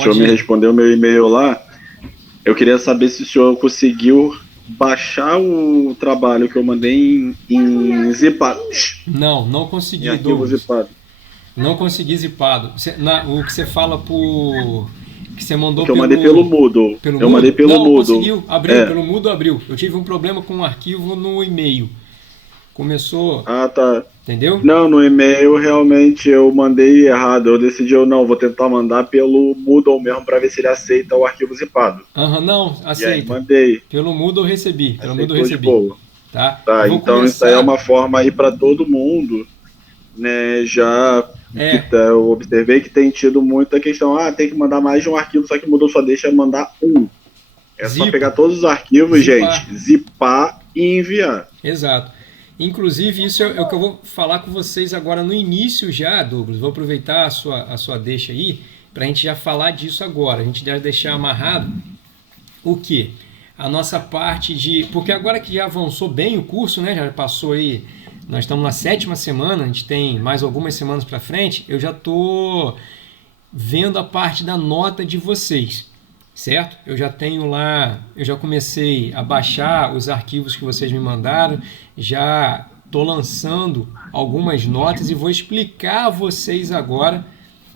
O senhor me respondeu meu e-mail lá. Eu queria saber se o senhor conseguiu baixar o trabalho que eu mandei em zipado. Não Em consegui, arquivo Douglas. zipado. Não consegui zipado. O que você fala por... que você mandou Porque eu mandei pelo Moodle. Pelo Eu mandei Moodle? pelo Não, Moodle. conseguiu. Abriu, É. pelo Moodle abriu. Eu tive um problema com o arquivo no e-mail. Começou... Ah, tá. Entendeu? Não, no e-mail realmente eu mandei errado. Eu decidi, eu não, vou tentar mandar pelo Moodle mesmo para ver se ele aceita o arquivo zipado. Aham, não, E aí aceita. mandei. Pelo Moodle eu recebi. Pelo Moodle eu Aceitou de recebi. boa. Tá? Eu Tá, vou então isso aí é começar... uma forma aí para todo mundo, né? Já que É, eu observei que tem tido muita questão, tem que mandar mais de um arquivo, só que mudou só deixa mandar um. É só pegar zipa. todos os arquivos, gente, Zipar. zipar e enviar. Exato. Inclusive, isso é o que eu vou falar com vocês agora no início já, Douglas. Vou aproveitar a sua deixa aí, para a gente já falar disso agora. A gente deve deixar amarrado o quê? A nossa parte de... Porque agora que já avançou bem o curso, né? Já passou aí... Nós estamos na 7ª semana, a gente tem mais algumas semanas para frente. Eu já estou vendo a parte da nota de vocês, certo? Eu já tenho lá, eu já comecei a baixar os arquivos que vocês me mandaram, já estou lançando algumas notas e vou explicar a vocês agora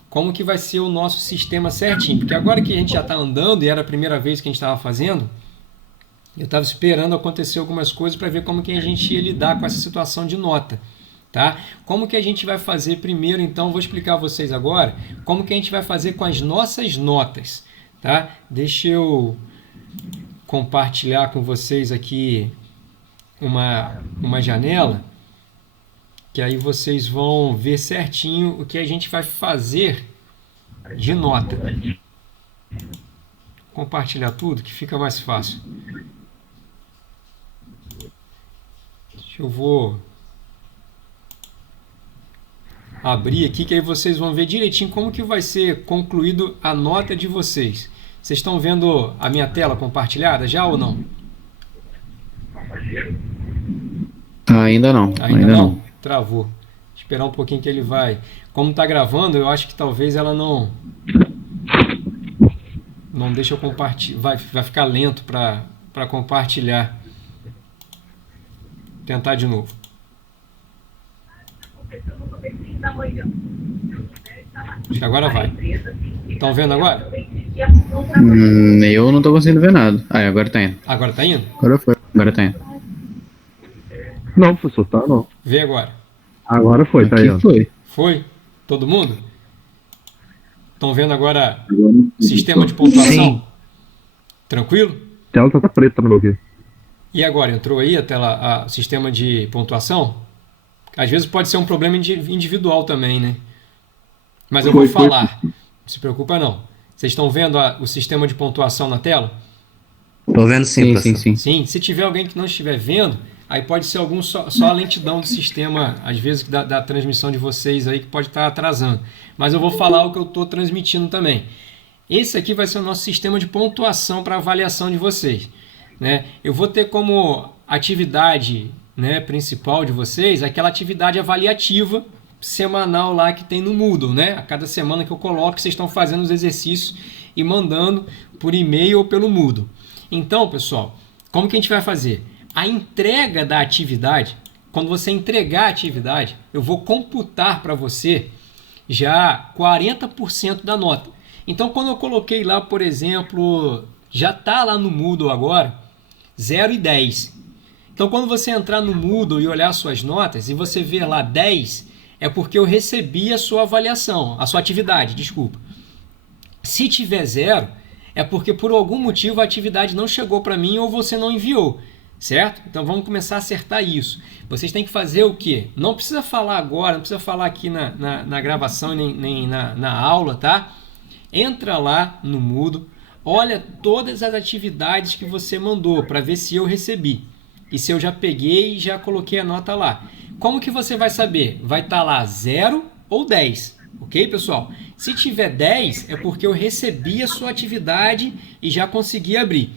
como que vai ser o nosso sistema certinho, porque agora que a gente já está andando e era a primeira vez que a gente estava fazendo, eu estava esperando acontecer algumas coisas para ver como que a gente ia lidar com essa situação de nota. Tá? Como que a gente vai fazer primeiro, então, vou explicar a vocês agora, como que a gente vai fazer com as nossas notas. Tá? Deixa eu compartilhar com vocês aqui uma janela, que aí vocês vão ver certinho o que a gente vai fazer de nota. Compartilhar tudo que fica mais fácil. Eu vou abrir aqui, que aí vocês vão ver direitinho como que vai ser concluído a nota de vocês. Vocês estão vendo a minha tela compartilhada já ou não? Ainda não. Ainda não? Travou. Esperar um pouquinho que ele vai. Como está gravando, eu acho que talvez ela não deixa eu compartilhar. Vai ficar lento para compartilhar. Tentar de novo. Acho que agora vai. Estão vendo agora? Eu não tô conseguindo ver nada. Agora tá indo. Agora tá indo? Agora foi. Agora tá indo. Não, professor, tá não. Vê agora. Agora foi, tá aí, ó. Foi. Foi? Todo mundo? Estão vendo agora o sistema de pontuação? Sim. Tranquilo? A tela tá preta no meu aqui. E agora, entrou aí a tela, o sistema de pontuação? Às vezes pode ser um problema individual também, né? Mas eu vou falar. Não se preocupa não. Vocês estão vendo o sistema de pontuação na tela? Tô vendo sim, Sim, professor. sim. Sim. Se tiver alguém que não estiver vendo, aí pode ser só a lentidão do sistema, às vezes da transmissão de vocês aí, que pode estar atrasando. Mas eu vou falar o que eu estou transmitindo também. Esse aqui vai ser o nosso sistema de pontuação para avaliação de vocês. Né? Eu vou ter como atividade, né, principal de vocês aquela atividade avaliativa semanal lá que tem no Moodle. Né? A cada semana que eu coloco, vocês estão fazendo os exercícios e mandando por e-mail ou pelo Moodle. Então, pessoal, como que a gente vai fazer? A entrega da atividade, quando você entregar a atividade, eu vou computar para você já 40% da nota. Então, quando eu coloquei lá, por exemplo, já está lá no Moodle agora, 0 e 10. Então, quando você entrar no Moodle e olhar suas notas e você ver lá 10, é porque eu recebi a sua avaliação, a sua atividade, desculpa. Se tiver 0, é porque por algum motivo a atividade não chegou para mim ou você não enviou. Certo? Então vamos começar a acertar isso. Vocês têm que fazer o quê? Não precisa falar agora, não precisa falar aqui na gravação nem na aula, tá? Entra lá no Moodle, olha todas as atividades que você mandou para ver se eu recebi. E se eu já peguei e já coloquei a nota lá. Como que você vai saber? Vai estar lá 0 ou 10. Ok, pessoal? Se tiver 10, é porque eu recebi a sua atividade e já consegui abrir.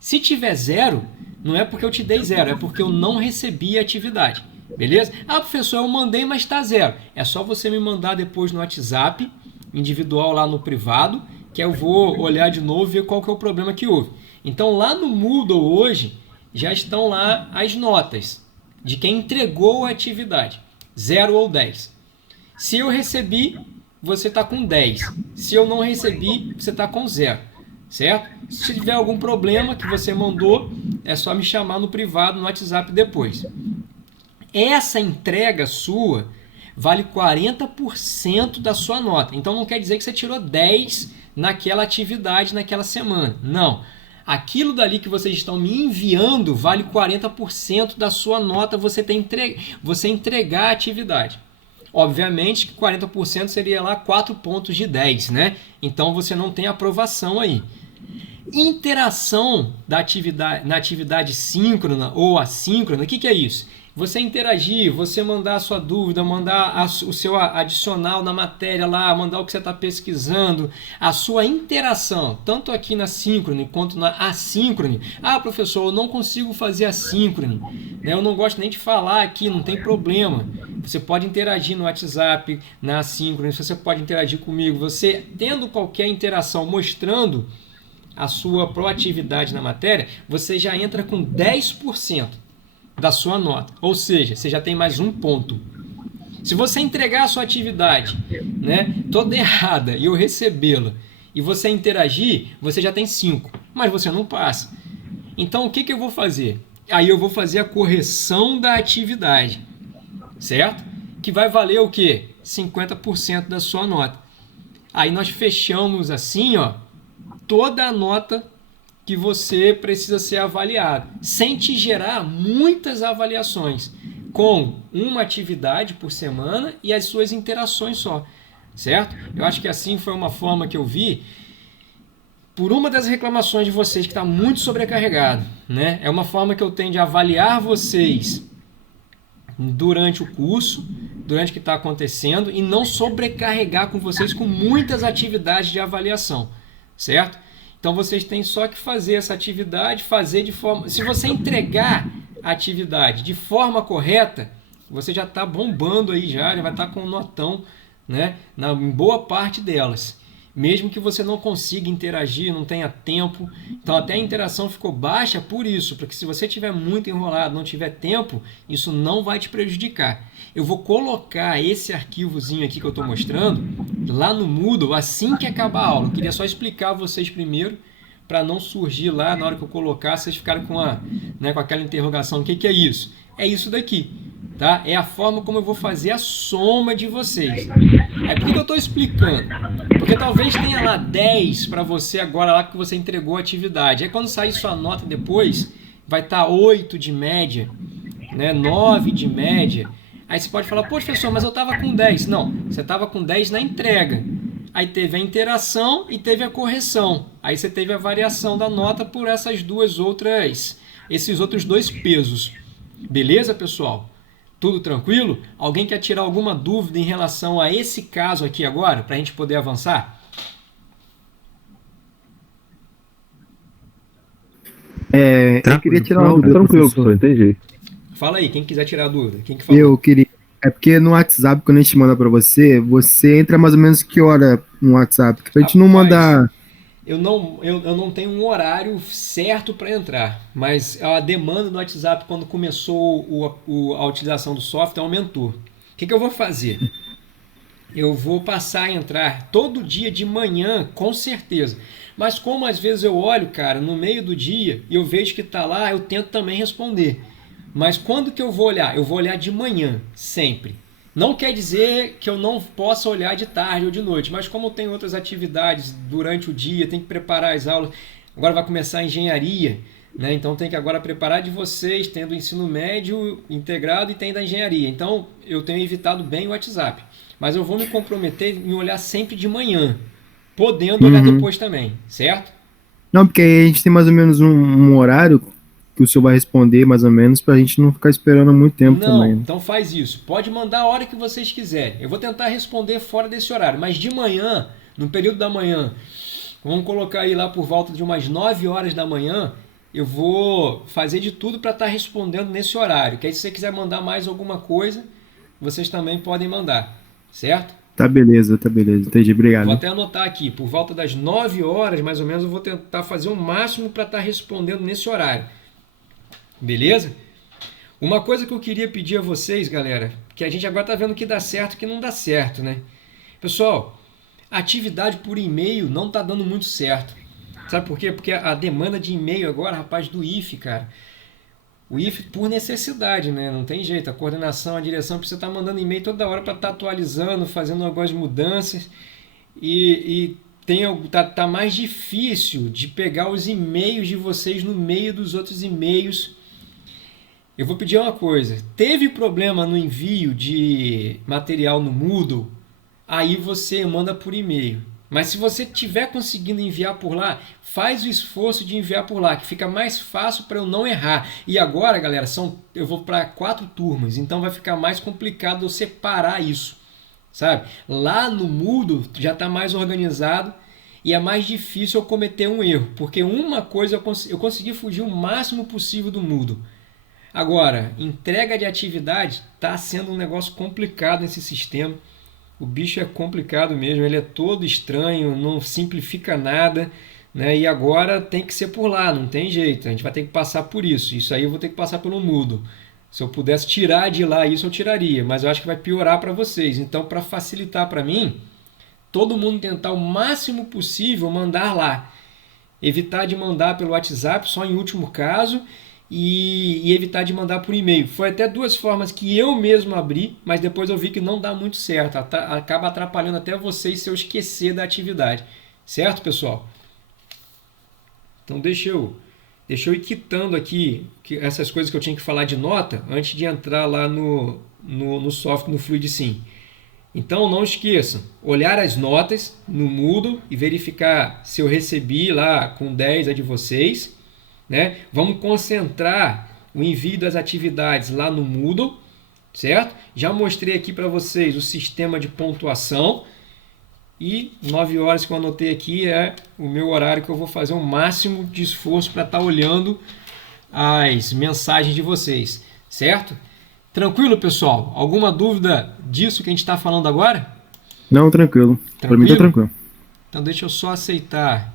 Se tiver 0, não é porque eu te dei 0, é porque eu não recebi a atividade. Beleza? Professor, eu mandei, mas está 0. É só você me mandar depois no WhatsApp, individual lá no privado, que eu vou olhar de novo e ver qual que é o problema que houve. Então lá no Moodle hoje já estão lá as notas de quem entregou a atividade, 0 ou 10. Se eu recebi, você está com 10. Se eu não recebi, você está com 0. Certo? Se tiver algum problema que você mandou, é só me chamar no privado, no WhatsApp depois. Essa entrega sua vale 40% da sua nota. Então não quer dizer que você tirou 10 naquela atividade, naquela semana. Não. Aquilo dali que vocês estão me enviando vale 40% da sua nota você entregar a atividade. Obviamente que 40% seria lá 4 pontos de 10, né? Então você não tem aprovação aí. Interação da atividade, na atividade síncrona ou assíncrona, o que é isso? Você interagir, você mandar a sua dúvida, mandar o seu adicional na matéria lá, mandar o que você está pesquisando, a sua interação, tanto aqui na síncrone quanto na assíncrone. Ah, professor, eu não consigo fazer assíncrone, né? Eu não gosto nem de falar aqui, não tem problema. Você pode interagir no WhatsApp, na assíncrone, você pode interagir comigo. Você tendo qualquer interação mostrando a sua proatividade na matéria, você já entra com 10% da sua nota, ou seja, você já tem mais um ponto. Se você entregar a sua atividade, né, toda errada e eu recebê-la e você interagir, você já tem 5, mas você não passa. Então o que eu vou fazer? Aí eu vou fazer a correção da atividade, certo? Que vai valer o quê? 50% da sua nota. Aí nós fechamos assim, ó, toda a nota que você precisa ser avaliado, sem te gerar muitas avaliações, com uma atividade por semana e as suas interações só, certo? Eu acho que assim foi uma forma que eu vi, por uma das reclamações de vocês que está muito sobrecarregado, né? É uma forma que eu tenho de avaliar vocês durante o curso, durante o que está acontecendo, e não sobrecarregar com vocês com muitas atividades de avaliação, certo? Então vocês têm só que fazer essa atividade, fazer de forma... Se você entregar a atividade de forma correta, você já está bombando aí já vai estar com um notão, né, em boa parte delas. Mesmo que você não consiga interagir, não tenha tempo. Então até a interação ficou baixa por isso, porque se você estiver muito enrolado, não tiver tempo, isso não vai te prejudicar. Eu vou colocar esse arquivozinho aqui que eu estou mostrando lá no Moodle assim que acabar a aula. Eu queria só explicar a vocês primeiro, para não surgir lá na hora que eu colocar, vocês ficarem com aquela interrogação. O que é isso? É isso daqui. Tá? É a forma como eu vou fazer a soma de vocês. Por que eu estou explicando? Porque talvez tenha lá 10 para você agora lá que você entregou a atividade. Aí quando sair sua nota depois, vai estar 8 de média, né? 9 de média. Aí você pode falar, pô, professor, mas eu estava com 10. Não, você estava com 10 na entrega. Aí teve a interação e teve a correção. Aí você teve a variação da nota por esses outros dois pesos. Beleza, pessoal? Tudo tranquilo? Alguém quer tirar alguma dúvida em relação a esse caso aqui agora, para a gente poder avançar? Eu queria tirar uma dúvida. Tranquilo, professor, entendi. Fala aí, quem quiser tirar a dúvida. Quem que falou? Eu queria. É porque no WhatsApp, quando a gente manda para você entra mais ou menos que hora no WhatsApp? Pra gente não mandar. Eu não tenho um horário certo para entrar, mas a demanda do WhatsApp, quando começou a utilização do software, aumentou. O que eu vou fazer? Eu vou passar a entrar todo dia de manhã, com certeza. Mas como às vezes eu olho, cara, no meio do dia, e eu vejo que está lá, eu tento também responder. Mas quando que eu vou olhar? Eu vou olhar de manhã, sempre. Não quer dizer que eu não possa olhar de tarde ou de noite, mas como eu tenho outras atividades durante o dia, tenho que preparar as aulas, agora vai começar a engenharia, né? Então tem que agora preparar de vocês, tendo o ensino médio integrado e tem da engenharia. Então eu tenho evitado bem o WhatsApp, mas eu vou me comprometer em olhar sempre de manhã, podendo olhar depois também, certo? Não, porque aí a gente tem mais ou menos um horário que o senhor vai responder mais ou menos, pra gente não ficar esperando muito tempo também. Então faz isso. Pode mandar a hora que vocês quiserem. Eu vou tentar responder fora desse horário, mas de manhã, no período da manhã, vamos colocar aí lá por volta de umas 9 horas da manhã, eu vou fazer de tudo para estar respondendo nesse horário. Que aí se você quiser mandar mais alguma coisa, vocês também podem mandar, certo? Tá beleza, entendi, obrigado. Vou até anotar aqui, por volta das 9 horas, mais ou menos, eu vou tentar fazer o máximo para estar respondendo nesse horário. Beleza? Uma coisa que eu queria pedir a vocês, galera, que a gente agora tá vendo que dá certo e que não dá certo, né? Pessoal, atividade por e-mail não tá dando muito certo. Sabe por quê? Porque a demanda de e-mail agora, rapaz, do IF, cara, o IF por necessidade, né? Não tem jeito. A coordenação, a direção precisa estar mandando e-mail toda hora para estar atualizando, fazendo algumas mudanças. E tá mais difícil de pegar os e-mails de vocês no meio dos outros e-mails. Eu vou pedir uma coisa. Teve problema no envio de material no Moodle, aí você manda por e-mail. Mas se você estiver conseguindo enviar por lá, faz o esforço de enviar por lá, que fica mais fácil para eu não errar. E agora, galera, eu vou para 4 turmas, então vai ficar mais complicado eu separar isso, sabe? Lá no Moodle já está mais organizado e é mais difícil eu cometer um erro, porque uma coisa eu consegui fugir o máximo possível do Moodle. Agora, entrega de atividade está sendo um negócio complicado nesse sistema. O bicho é complicado mesmo, ele é todo estranho, não simplifica nada, né? E agora tem que ser por lá, não tem jeito, a gente vai ter que passar por isso. Isso aí eu vou ter que passar pelo Moodle. Se eu pudesse tirar de lá isso, eu tiraria, mas eu acho que vai piorar para vocês. Então, para facilitar para mim, todo mundo tentar o máximo possível mandar lá. Evitar de mandar pelo WhatsApp, só em último caso, e evitar de mandar por e-mail. Foi até 2 formas que eu mesmo abri, mas depois eu vi que não dá muito certo. Acaba atrapalhando até vocês se eu esquecer da atividade. Certo, pessoal? Então deixa eu ir quitando aqui essas coisas que eu tinha que falar de nota antes de entrar lá no software, no FluidSim. Então não esqueçam, olhar as notas no Moodle e verificar se eu recebi lá com 10 a de vocês. Né? Vamos concentrar o envio das atividades lá no Moodle, certo? Já mostrei aqui para vocês o sistema de pontuação e 9 horas que eu anotei aqui é o meu horário que eu vou fazer o máximo de esforço para estar olhando as mensagens de vocês, certo? Tranquilo, pessoal? Alguma dúvida disso que a gente está falando agora? Não, tranquilo. Para mim tá tranquilo. Então deixa eu só aceitar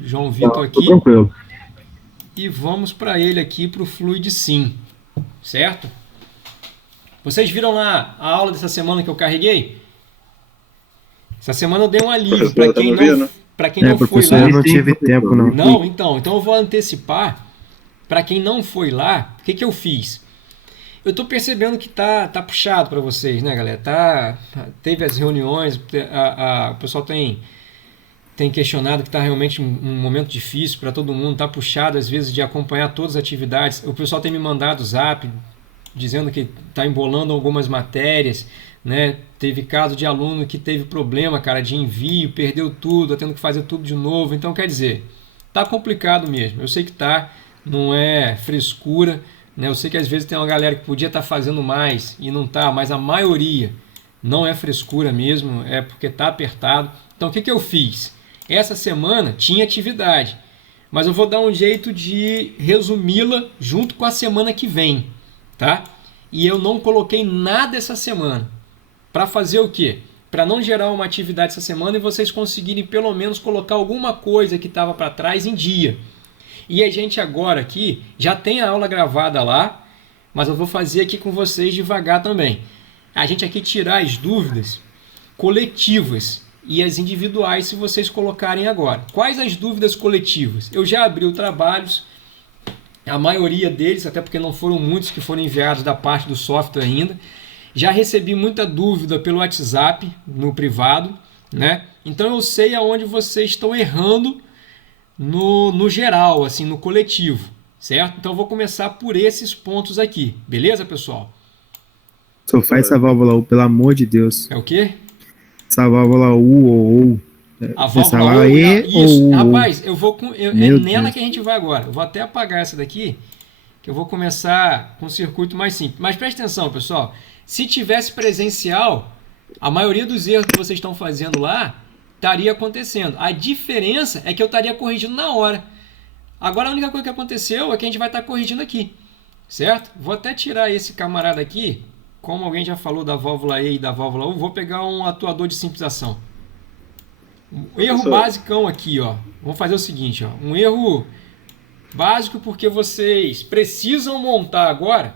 João Vitor aqui. Tranquilo. E vamos para ele aqui, para o FluidSim, certo? Vocês viram lá a aula dessa semana que eu carreguei? Essa semana eu dei um alívio para quem não foi lá. Eu não tive tempo, não. Não, então eu vou antecipar. Para quem não foi lá, o que eu fiz? Eu estou percebendo que tá puxado para vocês, né, galera? Teve as reuniões, o pessoal tem questionado que está realmente um momento difícil para todo mundo, está puxado às vezes de acompanhar todas as atividades. O pessoal tem me mandado zap dizendo que está embolando algumas matérias, né? Teve caso de aluno que teve problema, cara, de envio, perdeu tudo, está tendo que fazer tudo de novo. Então, quer dizer, tá complicado mesmo. Eu sei que não é frescura, né? Eu sei que às vezes tem uma galera que podia estar fazendo mais e não está, mas a maioria não é frescura mesmo, é porque está apertado. Então, o que eu fiz? Essa semana tinha atividade, mas eu vou dar um jeito de resumi-la junto com a semana que vem, tá? E eu não coloquei nada essa semana. Para fazer o quê? Para não gerar uma atividade essa semana e vocês conseguirem pelo menos colocar alguma coisa que estava para trás em dia. E a gente agora aqui já tem a aula gravada lá, mas eu vou fazer aqui com vocês devagar também. A gente aqui tirar as dúvidas coletivas e as individuais se vocês colocarem agora. Quais as dúvidas coletivas? Eu já abri os trabalhos, a maioria deles, até porque não foram muitos que foram enviados da parte do software ainda. Já recebi muita dúvida pelo WhatsApp, no privado, né? Então eu sei aonde vocês estão errando no geral, assim, no coletivo, certo? Então eu vou começar por esses pontos aqui, beleza, pessoal? Só faz essa válvula U, pelo amor de Deus. É o quê? Essa válvula U ou a válvula U, isso. Rapaz, é nela que a gente vai agora. Eu vou até apagar essa daqui, que eu vou começar com um circuito mais simples. Mas preste atenção, pessoal. Se tivesse presencial, a maioria dos erros que vocês estão fazendo lá estaria acontecendo. A diferença é que eu estaria corrigindo na hora. Agora a única coisa que aconteceu é que a gente vai estar corrigindo aqui, certo? Vou até tirar esse camarada aqui como alguém já falou da válvula E e da válvula U, vou pegar um atuador de simplização. Um erro basicão aqui, ó. Vamos fazer o seguinte, ó. Um erro básico porque vocês precisam montar agora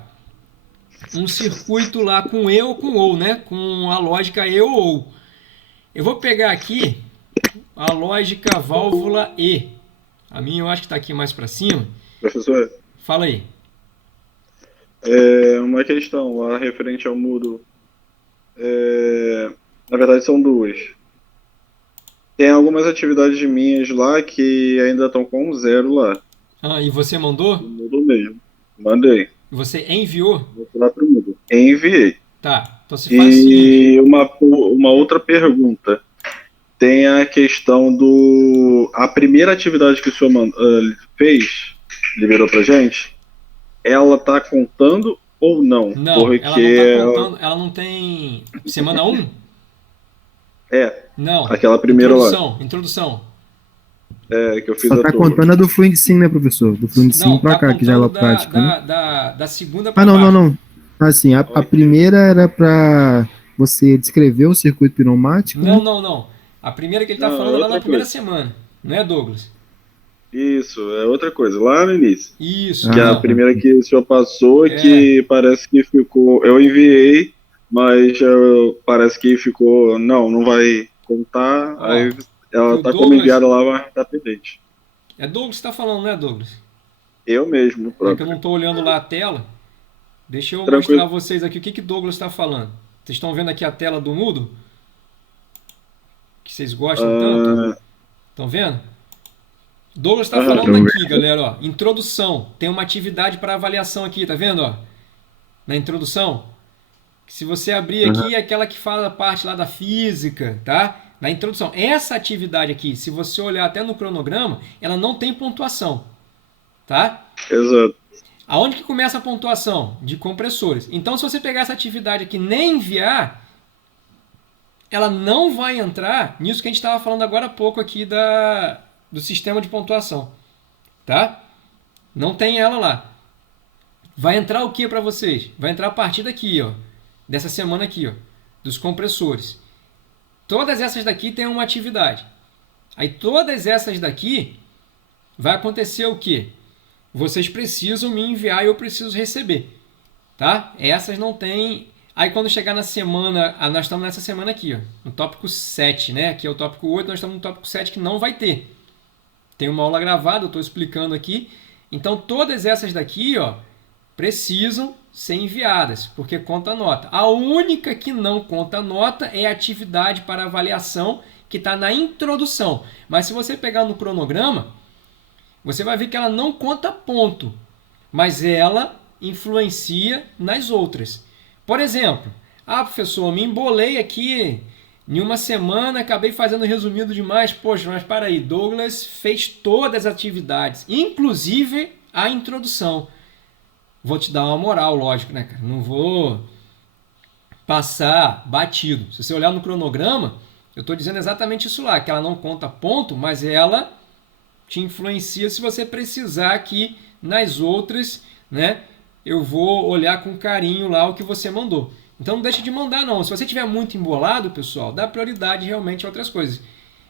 um circuito lá com E ou com OU, né? Com a lógica E ou OU. Eu vou pegar aqui a lógica válvula E. A minha eu acho que está aqui mais para cima. Professor, Fala aí. uma questão lá referente ao Moodle. Na verdade, são duas. Tem algumas atividades minhas lá que ainda estão com 0 lá. Ah, e você mandou? No Moodle mesmo. Mandei. Você enviou? Vou lá pro Moodle. Enviei. Tá, então se faz o seguinte. E uma outra pergunta. Tem a questão do... A primeira atividade que o senhor fez, liberou pra gente, ela tá contando ou não? Não, Porque ela não tá contando, ela não tem semana 1? Não. aquela primeira Introdução. Que eu fiz Só tá contando a do Fluent Sim, né, professor? Do Fluent Sim Não, pra tá cá, que já é a contando prática, né? da segunda pra Ah, baixo. não. Assim, a primeira era pra você descrever o circuito pneumático, né? Não. A primeira que ele tá Não, falando é lá outra na primeira coisa. semana. Não é, Douglas? Isso, é outra coisa. Lá no início. Isso. Que é a não. primeira que o senhor passou, É. que parece que ficou... Eu enviei, mas parece que ficou... Não vai contar. Ó, Aí ela o tá como Douglas- enviada lá, mas tá pendente. É Douglas que tá falando, não é, Douglas? Eu mesmo, É que eu próprio. não tô olhando lá a tela. Deixa eu Tranquilo. mostrar a vocês aqui o que Douglas está falando. Vocês estão vendo aqui a tela do Moodle? Que vocês gostam tanto? Estão vendo? Douglas está falando tô aqui, galera, ó. Introdução. Tem uma atividade para avaliação aqui, tá vendo, ó? Na introdução. Se você abrir aqui, é aquela que fala a parte lá da física, tá? Na introdução. Essa atividade aqui, se você olhar até no cronograma, ela não tem pontuação, tá? Exato. Aonde que começa a pontuação? De compressores. Então, se você pegar essa atividade aqui e nem enviar, ela não vai entrar nisso que a gente estava falando agora há pouco aqui do sistema de pontuação. Tá? Não tem ela lá. Vai entrar o que para vocês? Vai entrar a partir daqui, ó. Dessa semana aqui, ó. Dos compressores. Todas essas daqui têm uma atividade. Aí todas essas daqui vai acontecer o quê? Vocês precisam me enviar e eu preciso receber. Tá? Essas não tem... Aí quando chegar na semana... nós estamos nessa semana aqui, ó, no tópico 7, né? Aqui é o tópico 8, nós estamos no tópico 7 que não vai ter. Tem uma aula gravada, eu estou explicando aqui. Então todas essas daqui, ó, precisam ser enviadas, porque conta nota. A única que não conta nota é a atividade para avaliação que está na introdução. Mas se você pegar no cronograma, você vai ver que ela não conta ponto, mas ela influencia nas outras. Por exemplo, professor, me embolei aqui em uma semana, acabei fazendo resumido demais. Poxa, mas para aí, Douglas fez todas as atividades, inclusive a introdução. Vou te dar uma moral, lógico, né, cara? Não vou passar batido. Se você olhar no cronograma, eu estou dizendo exatamente isso lá, que ela não conta ponto, mas ela te influencia se você precisar aqui nas outras, né? Eu vou olhar com carinho lá o que você mandou. Então não deixe de mandar não. Se você tiver muito embolado, pessoal, dá prioridade realmente a outras coisas.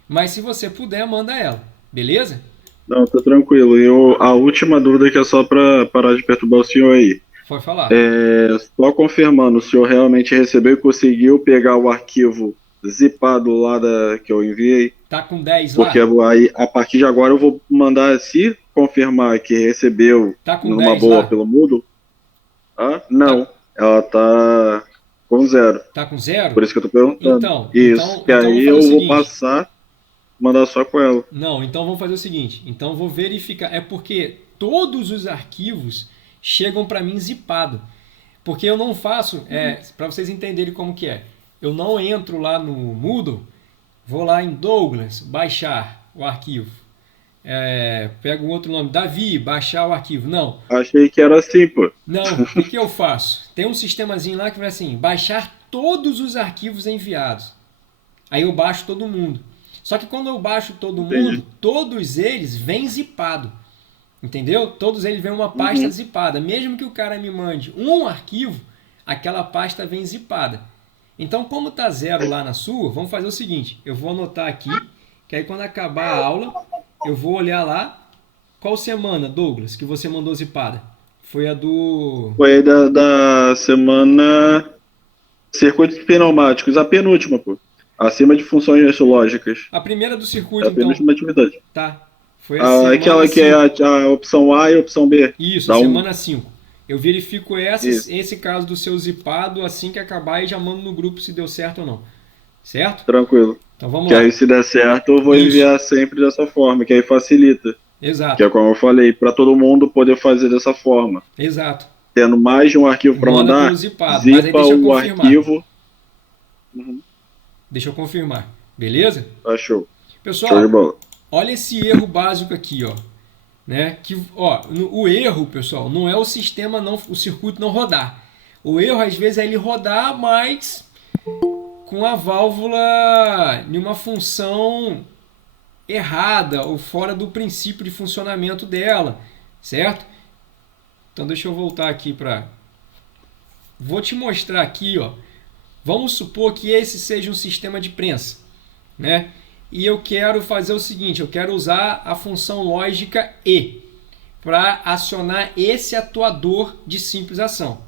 Mas se você puder, manda ela. Beleza? Não, tá tranquilo. E a última dúvida que é só para parar de perturbar o senhor aí. Pode falar. Só confirmando, o senhor realmente recebeu e conseguiu pegar o arquivo zipado lá que eu enviei? Tá com 10 lá? Porque aí, a partir de agora eu vou mandar, se confirmar que recebeu Tá com numa 10 boa lá? pelo Moodle. Não, ela tá com 0. Tá com 0? Por isso que eu tô perguntando. Então, isso, então que aí vou fazer o eu vou seguinte. passar, mandar só com ela. Não, então vamos fazer o seguinte. Então vou verificar. É porque todos os arquivos chegam para mim zipado. Porque eu não faço, para vocês entenderem como que é. Eu não entro lá no Moodle, vou lá em Douglas, baixar o arquivo. Pego um outro nome, Davi, baixar o arquivo. Não. Achei que era assim, pô. Não, o que eu faço? Tem um sistemazinho lá que vai assim, baixar todos os arquivos enviados. Aí eu baixo todo mundo. Só que quando eu baixo todo mundo, todos eles vêm zipado. Entendeu? Todos eles vêm uma pasta zipada. Mesmo que o cara me mande um arquivo, aquela pasta vem zipada. Então, como está 0 lá na sua, vamos fazer o seguinte, eu vou anotar aqui, que aí quando acabar a aula, eu vou olhar lá, qual semana, Douglas, que você mandou zipada? Foi a do... Foi da semana circuitos pneumáticos, a penúltima, pô. Acima de funções lógicas. A primeira do É circuito, a penúltima então. atividade. Tá. Foi a semana Aquela que 5. é a opção A e a opção B. Isso, Dá a um- semana 5. Eu verifico Isso. esse caso do seu zipado assim que acabar e já mando no grupo se deu certo ou não. Certo? Tranquilo. Então vamos Que lá. aí se der certo, eu vou Isso. enviar sempre dessa forma, que aí facilita. Exato, Que é como eu falei, para todo mundo poder fazer dessa forma. exato. Tendo mais de um arquivo para Manda mandar, pelo zipado, mas aí zipa deixa eu o confirmar. arquivo. Deixa eu confirmar. Beleza? Tá show. Pessoal, Show de bola. olha esse erro básico aqui, ó. Né? Que, ó, o erro, pessoal, não é o sistema não, o circuito não rodar. O erro às vezes é ele rodar, mas com a válvula em uma função errada ou fora do princípio de funcionamento dela, certo? Então deixa eu voltar aqui para... Vou te mostrar aqui, ó. Vamos supor que esse seja um sistema de prensa, né? E eu quero fazer o seguinte, eu quero usar a função lógica E para acionar esse atuador de simples ação.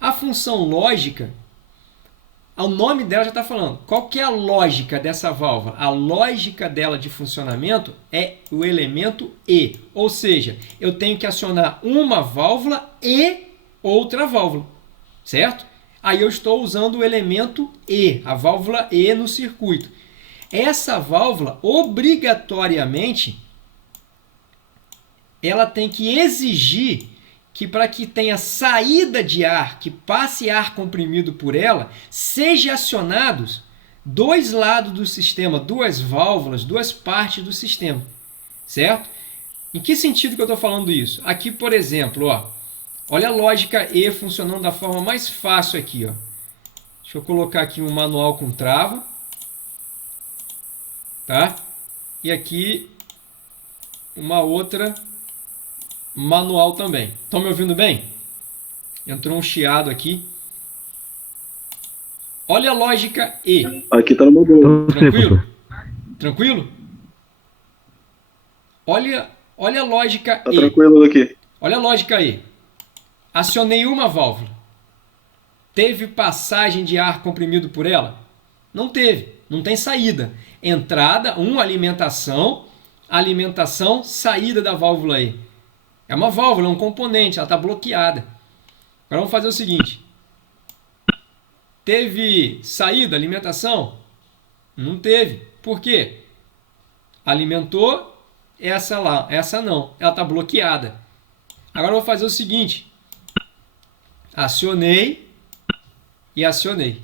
A função lógica, o nome dela já está falando. Qual que é a lógica dessa válvula? A lógica dela de funcionamento é o elemento E. Ou seja, eu tenho que acionar uma válvula e outra válvula. Certo? Aí eu estou usando o elemento E, a válvula E no circuito. Essa válvula, obrigatoriamente, ela tem que exigir que para que tenha saída de ar, que passe ar comprimido por ela, seja acionados dois lados do sistema, duas válvulas, duas partes do sistema. Certo? Em que sentido que eu estou falando isso? Aqui, por exemplo, ó, olha a lógica E funcionando da forma mais fácil aqui. Ó. Deixa eu colocar aqui um manual com trava. Tá? E aqui uma outra manual também. Estão me ouvindo bem? Entrou um chiado aqui. Olha a lógica E. Aqui tá no meu bolo. Tranquilo? Tranquilo? Olha a lógica Tá E. tranquilo aqui. Olha a lógica E. Acionei uma válvula. Teve passagem de ar comprimido por ela? Não teve. Não tem saída. Entrada, alimentação, saída da válvula E. É uma válvula, é um componente, ela está bloqueada. Agora vamos fazer o seguinte. Teve saída, alimentação? Não teve. Por quê? Alimentou, essa lá, essa não. Ela está bloqueada. Agora eu vou fazer o seguinte. Acionei e acionei.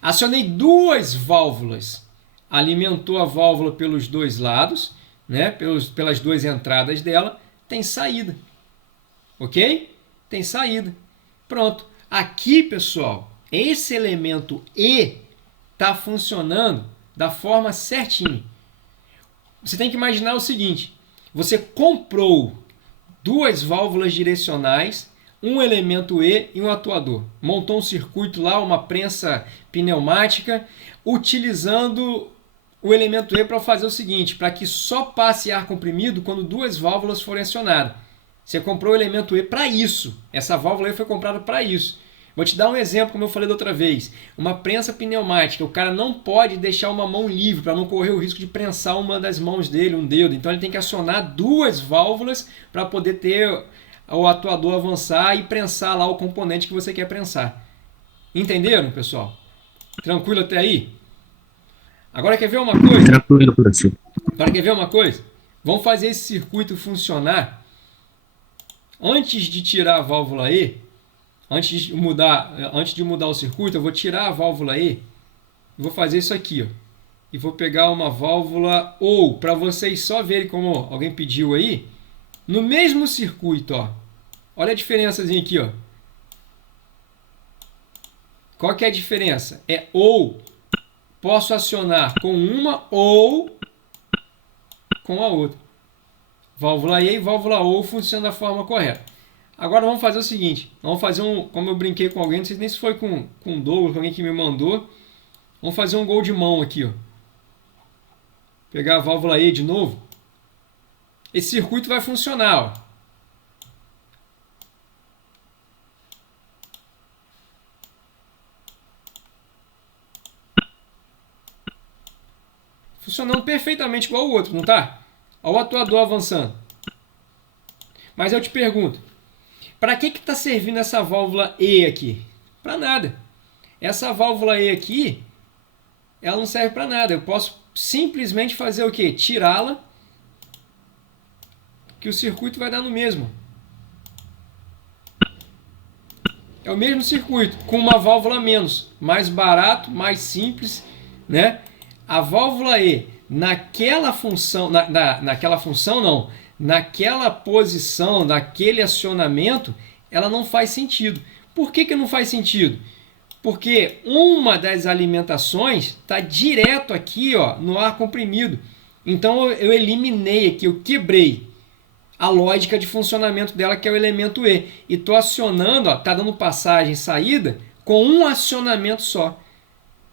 Acionei duas válvulas. Alimentou a válvula pelos dois lados, né? Pelas duas entradas dela. Tem saída. Ok? Tem saída. Pronto. Aqui, pessoal, esse elemento E está funcionando da forma certinha. Você tem que imaginar o seguinte. Você comprou duas válvulas direcionais, um elemento E e um atuador. Montou um circuito lá, uma prensa pneumática, utilizando o elemento E para fazer o seguinte, para que só passe ar comprimido quando duas válvulas forem acionadas. Você comprou o elemento E para isso. Essa válvula E foi comprada para isso. Vou te dar um exemplo, como eu falei da outra vez. Uma prensa pneumática, o cara não pode deixar uma mão livre para não correr o risco de prensar uma das mãos dele, um dedo. Então ele tem que acionar duas válvulas para poder ter o atuador avançar e prensar lá o componente que você quer prensar. Entenderam, pessoal? Tranquilo até aí? Agora quer ver uma coisa? Tranquilo, professor. Agora quer ver uma coisa? Vamos fazer esse circuito funcionar. Antes de tirar a válvula E, antes de mudar o circuito, eu vou tirar a válvula E. Vou fazer isso aqui, ó. E vou pegar uma válvula OU, para vocês só verem como alguém pediu aí. No mesmo circuito, ó. Olha a diferençazinha aqui, ó. Qual que é a diferença? É ou posso acionar com uma ou com a outra. Válvula E e válvula OU funcionam da forma correta. Agora vamos fazer o seguinte, vamos fazer como eu brinquei com alguém, não sei nem se foi com o Douglas, com alguém que me mandou, vamos fazer um gol de mão aqui, ó. Pegar a válvula E de novo. Esse circuito vai funcionar, ó. Funcionando perfeitamente igual o outro, não tá? Olha o atuador avançando. Mas eu te pergunto, para que está servindo essa válvula E aqui? Para nada. Essa válvula E aqui, ela não serve para nada. Eu posso simplesmente fazer o quê? Tirá-la, que o circuito vai dar no mesmo. É o mesmo circuito, com uma válvula a menos. Mais barato, mais simples, né? A válvula E, naquela função, naquela função não, naquela posição, naquele acionamento, ela não faz sentido. Por que não faz sentido? Porque uma das alimentações está direto aqui, ó, no ar comprimido. Então eu eliminei aqui, eu quebrei a lógica de funcionamento dela, que é o elemento E. E estou acionando, está dando passagem e saída com um acionamento só.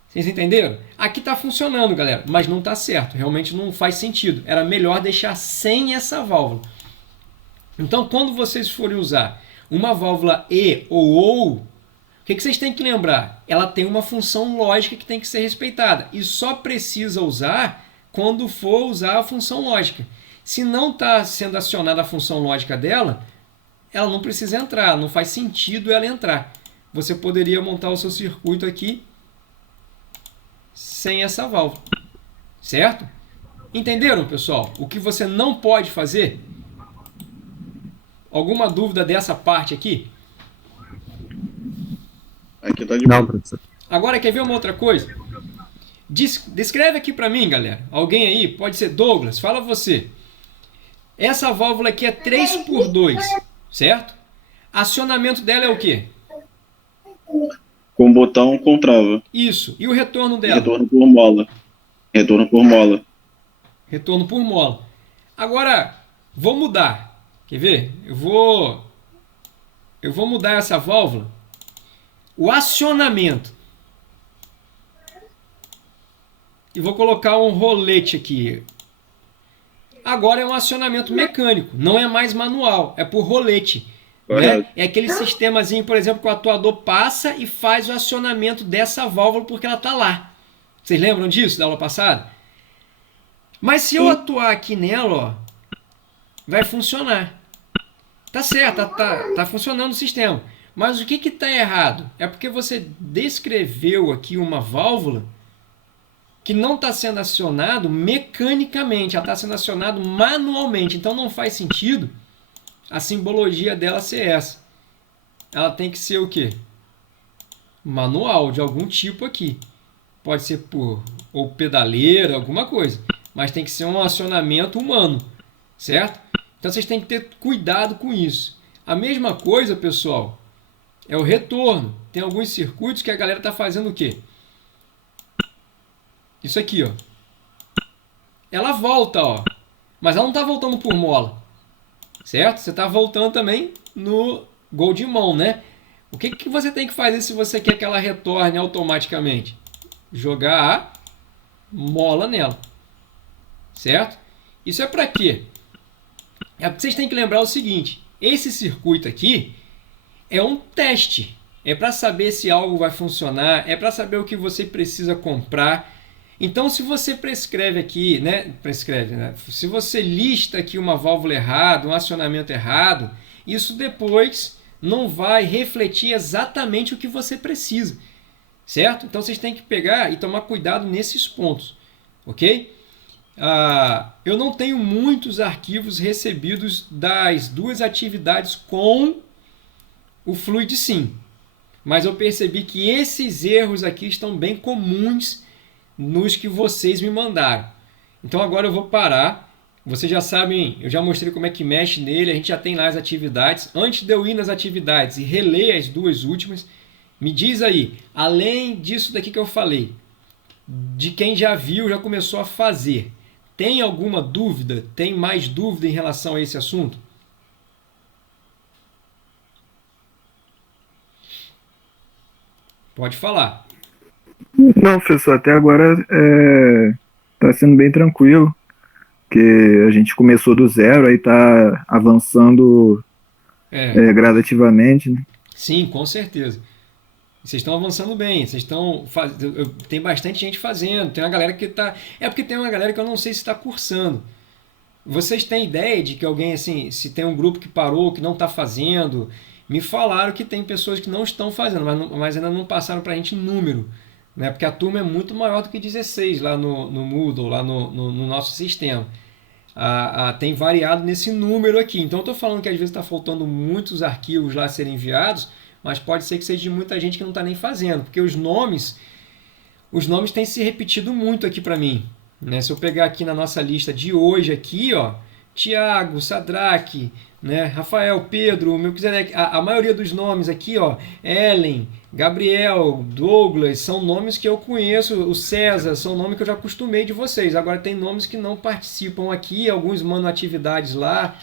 Vocês entenderam? Aqui está funcionando, galera, mas não está certo. Realmente não faz sentido. Era melhor deixar sem essa válvula. Então, quando vocês forem usar uma válvula E ou OU, o que vocês têm que lembrar? Ela tem uma função lógica que tem que ser respeitada. E só precisa usar quando for usar a função lógica. Se não está sendo acionada a função lógica dela, ela não precisa entrar. Não faz sentido ela entrar. Você poderia montar o seu circuito aqui sem essa válvula, certo? Entenderam, pessoal? O que você não pode fazer? Alguma dúvida dessa parte aqui? Aqui tá de boa. Não, professor. Agora, quer ver uma outra coisa? Descreve aqui para mim, galera. Alguém aí, pode ser Douglas, fala você. Essa válvula aqui é 3x2, certo? Acionamento dela é o quê? Com botão com trava. Isso. E o retorno dela? Retorno por mola. Retorno por mola. Retorno por mola. Agora, vou mudar. Quer ver? Eu vou mudar essa válvula. O acionamento. E vou colocar um rolete aqui. Agora é um acionamento mecânico. Não é mais manual. É por rolete. Né? É aquele sistemazinho, por exemplo, que o atuador passa e faz o acionamento dessa válvula porque ela está lá. Vocês lembram disso da aula passada? Mas se eu atuar aqui nela, ó, vai funcionar. Tá certo, tá funcionando o sistema. Mas o que está errado? É porque você descreveu aqui uma válvula que não está sendo acionado mecanicamente, ela está sendo acionado manualmente. Então não faz sentido a simbologia dela ser essa. Ela tem que ser o quê? Manual, de algum tipo aqui. Pode ser ou pedaleira, alguma coisa. Mas tem que ser um acionamento humano, certo? Então vocês têm que ter cuidado com isso. A mesma coisa, pessoal, é o retorno. Tem alguns circuitos que a galera está fazendo o quê? Isso aqui, ó. Ela volta, ó. Mas ela não está voltando por mola. Certo? Você está voltando também no gol de mão, né? O que você tem que fazer se você quer que ela retorne automaticamente? Jogar a mola nela. Certo? Isso é para quê? É porque vocês têm que lembrar o seguinte. Esse circuito aqui é um teste. É para saber se algo vai funcionar. É para saber o que você precisa comprar. Então, se você prescreve aqui, né? Se você lista aqui uma válvula errada, um acionamento errado, isso depois não vai refletir exatamente o que você precisa, certo? Então, vocês têm que pegar e tomar cuidado nesses pontos, ok? Eu não tenho muitos arquivos recebidos das duas atividades com o Fluid Sim, mas eu percebi que esses erros aqui estão bem comuns nos que vocês me mandaram. Então agora eu vou parar. Vocês já sabem, eu já mostrei como é que mexe nele, a gente já tem lá as atividades. Antes de eu ir nas atividades e reler as duas últimas, me diz aí, além disso daqui que eu falei, de quem já viu, já começou a fazer, tem alguma dúvida? Tem mais dúvida em relação a esse assunto? Pode falar. Não, professor, até agora tá sendo bem tranquilo, porque a gente começou do zero, aí tá avançando gradativamente, né? Sim, com certeza. Vocês estão avançando bem, vocês estão tem bastante gente fazendo, tem uma galera que tá, porque tem uma galera que eu não sei se está cursando. Vocês têm ideia de que alguém assim, se tem um grupo que parou, que não está fazendo? Me falaram que tem pessoas que não estão fazendo, mas ainda não passaram para a gente número, né? Porque a turma é muito maior do que 16 lá no Moodle, lá no nosso sistema. Tem variado nesse número aqui. Então eu estou falando que às vezes está faltando muitos arquivos lá a serem enviados, mas pode ser que seja de muita gente que não está nem fazendo, porque os nomes têm se repetido muito aqui para mim, né? Se eu pegar aqui na nossa lista de hoje aqui, ó, Tiago, Sadraque, né, Rafael, Pedro, Melquisedeque, a maioria dos nomes aqui, ó, Ellen, Gabriel, Douglas, são nomes que eu conheço, o César, são nomes que eu já acostumei de vocês. Agora tem nomes que não participam aqui, alguns mandam atividades lá,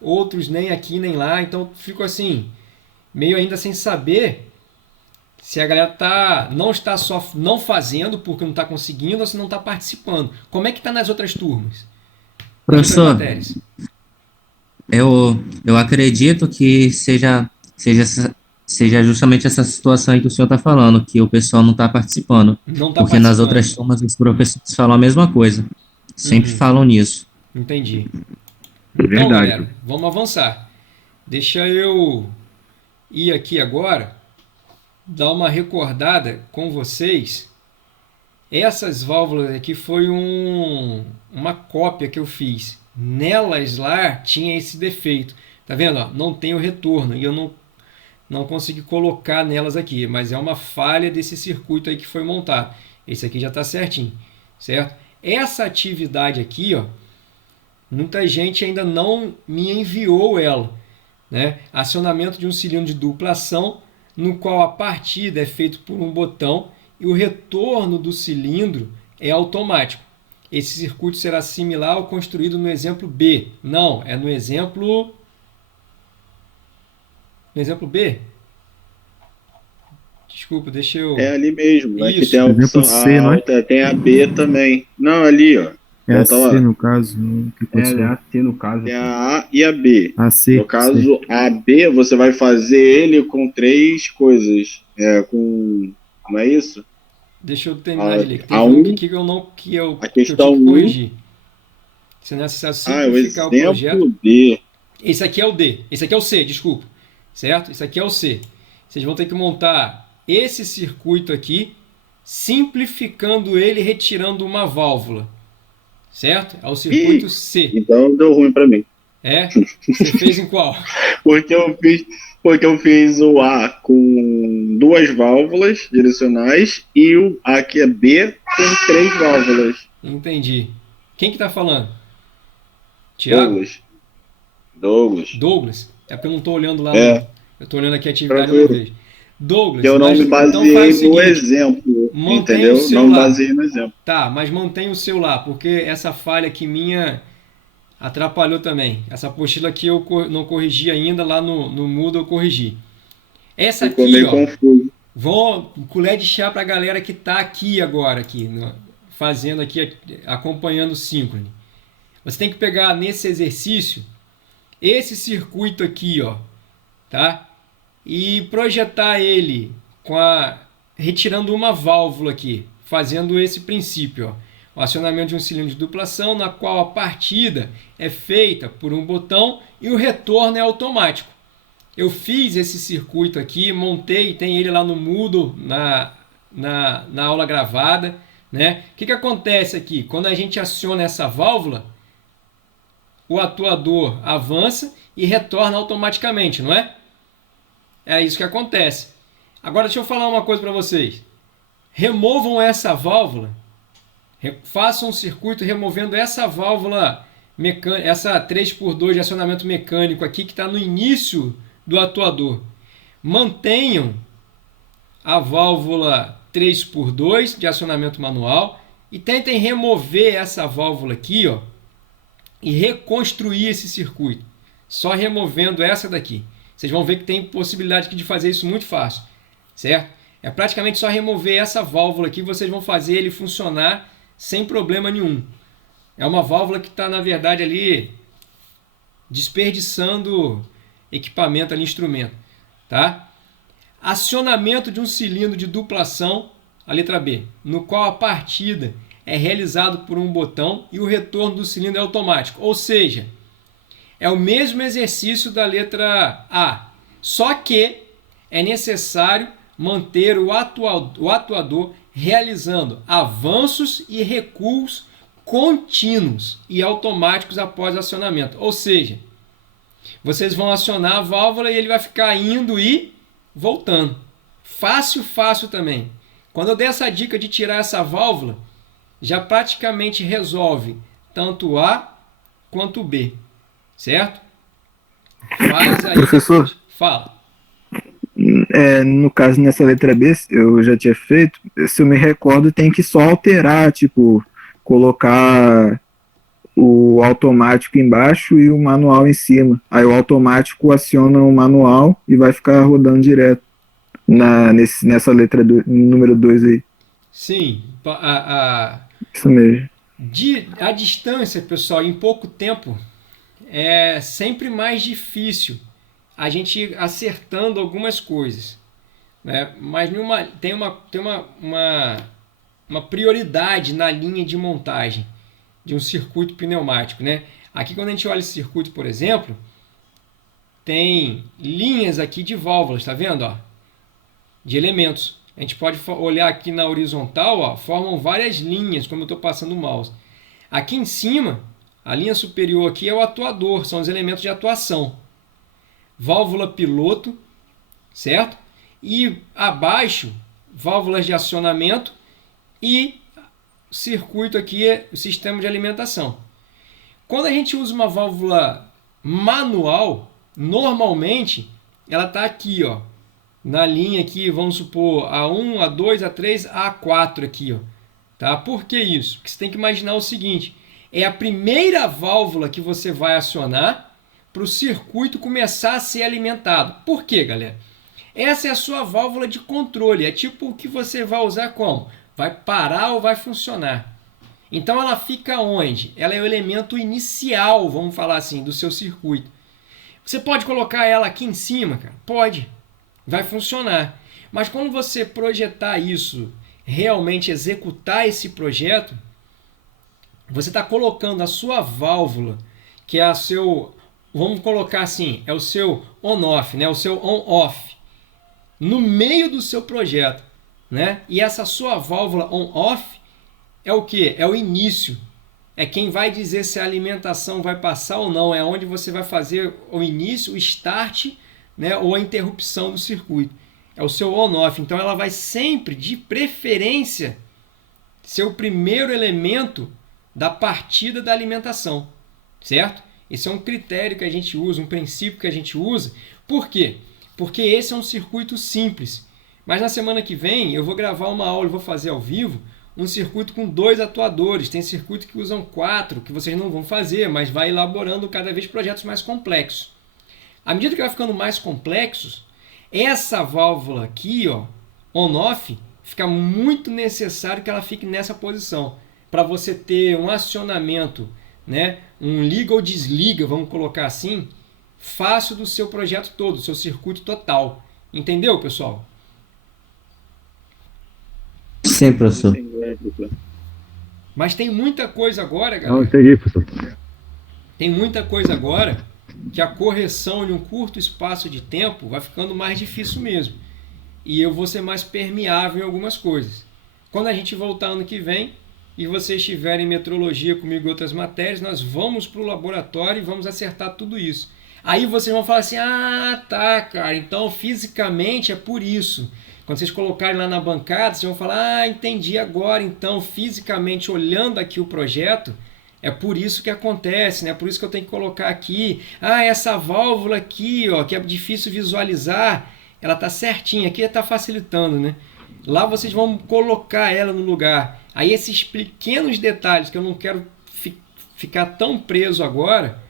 outros nem aqui nem lá, então fico assim, meio ainda sem saber se a galera não está só não fazendo porque não está conseguindo ou se não está participando. Como é que está nas outras turmas? Professor, eu acredito que seja justamente essa situação aí que o senhor está falando, que o pessoal não está participando. Não tá porque nas outras turmas os professores falam a mesma coisa. Sempre falam nisso. Entendi. Verdade. Então, galera, vamos avançar. Deixa eu ir aqui agora, dar uma recordada com vocês. Essas válvulas aqui foi uma cópia que eu fiz. Nelas lá tinha esse defeito. Tá vendo? Ó, não tem o retorno e eu não consegui colocar nelas aqui, mas é uma falha desse circuito aí que foi montado. Esse aqui já está certinho, certo? Essa atividade aqui, ó, muita gente ainda não me enviou ela, né? Acionamento de um cilindro de dupla ação, no qual a partida é feita por um botão e o retorno do cilindro é automático. Esse circuito será similar ao construído no exemplo B. Não, é no exemplo... No exemplo B? Desculpa, deixa eu... É ali mesmo, né? Isso. Que tem a opção C, não é? tem a B também. Não, ali, ó. É a Volta lá. C no caso. Que aconteceu? É a C no caso. Tem a A e a B. A C. No caso, a B, você vai fazer ele com 3 coisas. Não é isso? Deixa eu terminar de ler. Tem a um um- que eu a questão tive que um- corrigir. Se é necessário o simplificar o projeto. exemplo D. Esse aqui é o D. Esse aqui é o C, desculpa. Certo? Esse aqui é o C. Vocês vão ter que montar esse circuito aqui, simplificando ele, retirando uma válvula. Certo? É o circuito C. Então deu ruim pra mim. É? Você fez em qual? Porque eu fiz o A com 2 válvulas direcionais e o A que é B com 3 válvulas. Entendi. Quem que tá falando? Tiago? Douglas. Douglas? É porque eu não estou olhando lá. É. Eu estou olhando aqui a atividade Tranquilo. uma vez. Douglas, Eu não me então baseei faz o no seguinte, exemplo, mantém entendeu? o seu Não lá. baseei no exemplo. Tá, mas mantém o seu lá, porque essa falha aqui minha atrapalhou também. Essa apostila aqui eu não corrigi ainda, lá no Moodle eu corrigi. Essa Ficou aqui, meio ó, confuso. colher de chá para a galera que está aqui agora, fazendo aqui, acompanhando o síncrone. Você tem que pegar nesse exercício esse circuito aqui, ó, tá? E projetar ele retirando uma válvula aqui, fazendo esse princípio, ó. O acionamento de um cilindro de duplação, na qual a partida é feita por um botão e o retorno é automático. Eu fiz esse circuito aqui, montei, tem ele lá no Moodle, na aula gravada, né? O que acontece aqui? Quando a gente aciona essa válvula, o atuador avança e retorna automaticamente, não é? É isso que acontece. Agora deixa eu falar uma coisa para vocês. Removam essa válvula, façam um circuito removendo essa válvula mecânica, essa 3x2 de acionamento mecânico aqui que está no início do atuador. Mantenham a válvula 3x2 de acionamento manual e tentem remover essa válvula aqui, ó, e reconstruir esse circuito, só removendo essa daqui. Vocês vão ver que tem possibilidade de fazer isso muito fácil, certo? É praticamente só remover essa válvula aqui, vocês vão fazer ele funcionar sem problema nenhum. É uma válvula que está, na verdade, ali desperdiçando equipamento ali, instrumento. Tá? Acionamento de um cilindro de duplação, a letra B, no qual a partida é realizado por um botão e o retorno do cilindro é automático. Ou seja, é o mesmo exercício da letra A, só que é necessário manter o atuador realizando avanços e recuos contínuos e automáticos após acionamento. Ou seja, vocês vão acionar a válvula e ele vai ficar indo e voltando. Fácil, fácil também. Quando eu der essa dica de tirar essa válvula, já praticamente resolve tanto A quanto B. Certo? Faz aí. Professor? Fala. No caso, nessa letra B, eu já tinha feito, se eu me recordo, tem que só alterar, tipo, colocar o automático embaixo e o manual em cima. Aí o automático aciona o manual e vai ficar rodando direto nessa letra número 2 aí. Sim. Isso mesmo. A distância, pessoal, em pouco tempo, é sempre mais difícil a gente ir acertando algumas coisas, né? Mas tem uma prioridade na linha de montagem de um circuito pneumático, né? Aqui, quando a gente olha esse circuito, por exemplo, tem linhas aqui de válvulas, tá vendo? Ó? De elementos. A gente pode olhar aqui na horizontal, ó, formam várias linhas, como eu estou passando o mouse. Aqui em cima, a linha superior aqui é o atuador, são os elementos de atuação. Válvula piloto, certo? E abaixo, válvulas de acionamento e circuito aqui é o sistema de alimentação. Quando a gente usa uma válvula manual, normalmente ela está aqui, ó, na linha aqui, vamos supor, A1, A2, A3, A4 aqui, ó. Tá? Por que isso? Porque você tem que imaginar o seguinte, é a primeira válvula que você vai acionar para o circuito começar a ser alimentado. Por quê, galera? Essa é a sua válvula de controle, é tipo o que você vai usar como? Vai parar ou vai funcionar. Então ela fica onde? Ela é o elemento inicial, vamos falar assim, do seu circuito. Você pode colocar ela aqui em cima, cara? Pode. Vai funcionar. Mas quando você projetar isso, realmente executar esse projeto, você está colocando a sua válvula, que é a seu, vamos colocar assim, é o seu on-off, né? O seu on-off, no meio do seu projeto, né? E essa sua válvula on-off é o que? É o início. É quem vai dizer se a alimentação vai passar ou não. É onde você vai fazer o início, o start, né? Ou a interrupção do circuito. É o seu on-off. Então ela vai sempre, de preferência, ser o primeiro elemento da partida da alimentação. Certo? Esse é um critério que a gente usa, um princípio que a gente usa. Por quê? Porque esse é um circuito simples. Mas na semana que vem eu vou gravar uma aula, eu vou fazer ao vivo, um circuito com 2 atuadores. Tem circuito que usam 4, que vocês não vão fazer, mas vai elaborando cada vez projetos mais complexos. À medida que vai ficando mais complexos, essa válvula aqui, ó, on-off, fica muito necessário que ela fique nessa posição, para você ter um acionamento, né, um liga ou desliga, vamos colocar assim, fácil do seu projeto todo, do seu circuito total. Entendeu, pessoal? Sim, professor. Mas tem muita coisa agora, Não, galera. entendi, professor. Tem muita coisa agora que a correção em um curto espaço de tempo vai ficando mais difícil mesmo. E eu vou ser mais permeável em algumas coisas. Quando a gente voltar ano que vem e vocês tiverem metrologia comigo e outras matérias, nós vamos para o laboratório e vamos acertar tudo isso. Aí vocês vão falar assim, ah, tá, cara, então fisicamente é por isso. Quando vocês colocarem lá na bancada, vocês vão falar, ah, entendi agora, então, fisicamente, olhando aqui o projeto, é por isso que acontece, né? Por isso que eu tenho que colocar aqui, ah, essa válvula aqui, ó, que é difícil visualizar, ela está certinha, aqui está facilitando, né? Lá vocês vão colocar ela no lugar. Aí esses pequenos detalhes que eu não quero ficar tão preso agora,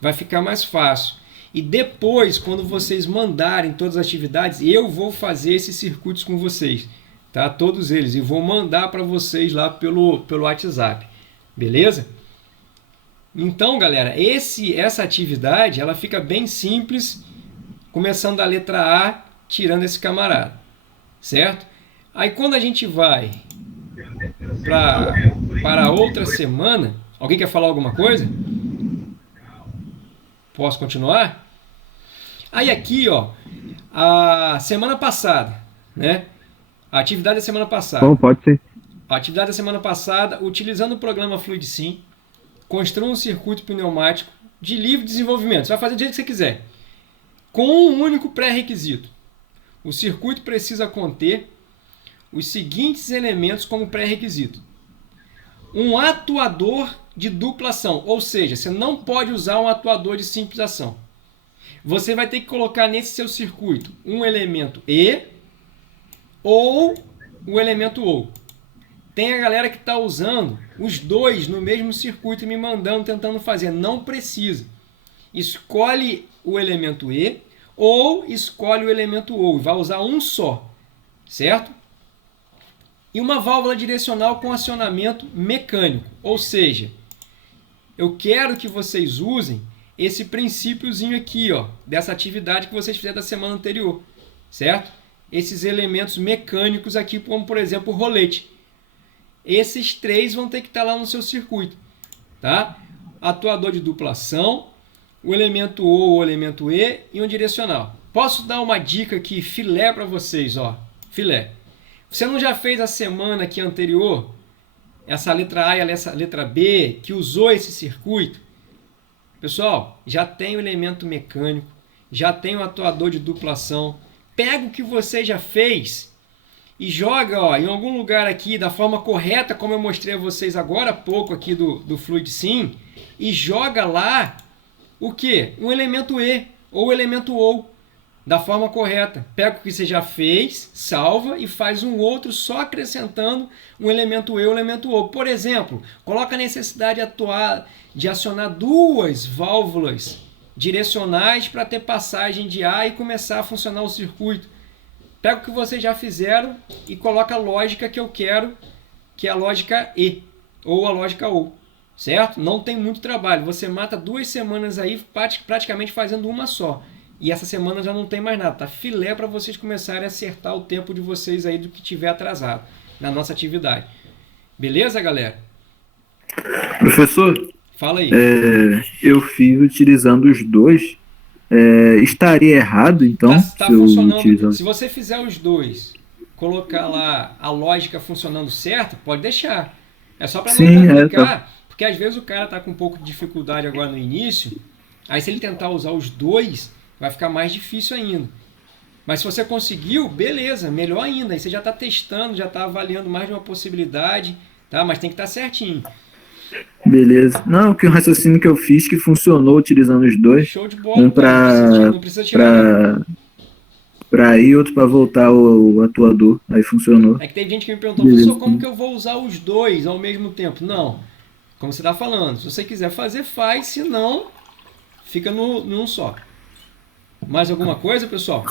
vai ficar mais fácil. E depois, quando vocês mandarem todas as atividades, eu vou fazer esses circuitos com vocês, tá? Todos eles, e vou mandar para vocês lá pelo WhatsApp, beleza? Então, galera, essa atividade ela fica bem simples, começando da letra A, tirando esse camarada, certo? Aí quando a gente vai para outra semana, alguém quer falar alguma coisa? Posso continuar? Aí aqui, ó, a semana passada, né? A atividade da semana passada. Bom, pode ser. A atividade da semana passada, utilizando o programa FluidSim, construa um circuito pneumático de livre desenvolvimento. Você vai fazer do jeito que você quiser. Com um único pré-requisito. O circuito precisa conter os seguintes elementos como pré-requisito. Um atuador de dupla ação, ou seja, você não pode usar um atuador de simples ação. Você vai ter que colocar nesse seu circuito um elemento E ou o elemento OU. Tem a galera que está usando os dois no mesmo circuito e me mandando, tentando fazer. Não precisa. Escolhe o elemento E ou escolhe o elemento OU. Vai usar um só, certo? E uma válvula direcional com acionamento mecânico. Ou seja, eu quero que vocês usem esse princípiozinho aqui, ó, dessa atividade que vocês fizeram da semana anterior, certo? Esses elementos mecânicos aqui, como por exemplo o rolete. Esses três vão ter que estar lá no seu circuito, tá? Atuador de dupla ação, o elemento O ou o elemento E e um direcional. Posso dar uma dica aqui, filé para vocês, ó, filé. Você não já fez a semana aqui anterior, essa letra A e essa letra B, que usou esse circuito? Pessoal, já tem o elemento mecânico, já tem o atuador de dupla ação. Pega o que você já fez e joga, ó, em algum lugar aqui da forma correta, como eu mostrei a vocês agora há pouco aqui do FluidSim, e joga lá o quê? Um elemento E ou elemento OU, da forma correta. Pega o que você já fez, salva e faz um outro só acrescentando um elemento E ou elemento OU. Por exemplo, coloca a necessidade de acionar duas válvulas direcionais para ter passagem de A e começar a funcionar o circuito. Pega o que vocês já fizeram e coloca a lógica que eu quero, que é a lógica E ou a lógica OU, certo? Não tem muito trabalho. Você mata 2 semanas aí praticamente fazendo uma só. E essa semana já não tem mais nada. Tá filé para vocês começarem a acertar o tempo de vocês aí do que tiver atrasado na nossa atividade. Beleza, galera? Professor, Fala aí. eu fiz utilizando os dois. Estaria errado, então, Tá se eu funcionando. utilizar... Se você fizer os dois, colocar lá a lógica funcionando certo, pode deixar. É só para não Sim, complicar, porque às vezes o cara tá com um pouco de dificuldade agora no início, aí se ele tentar usar os dois, vai ficar mais difícil ainda. Mas se você conseguiu, beleza, melhor ainda. Aí você já está testando, já está avaliando mais de uma possibilidade, tá? Mas tem que estar certinho. Beleza. Não, que o raciocínio que eu fiz que funcionou utilizando os dois. Show de bola. Um Não precisa tirar. Pra ir, outro pra voltar o atuador. Aí funcionou. É que tem gente que me perguntou, professor, como que eu vou usar os dois ao mesmo tempo? Não. Como você está falando, se você quiser fazer, faz. Se não, fica num só. Mais alguma coisa, pessoal?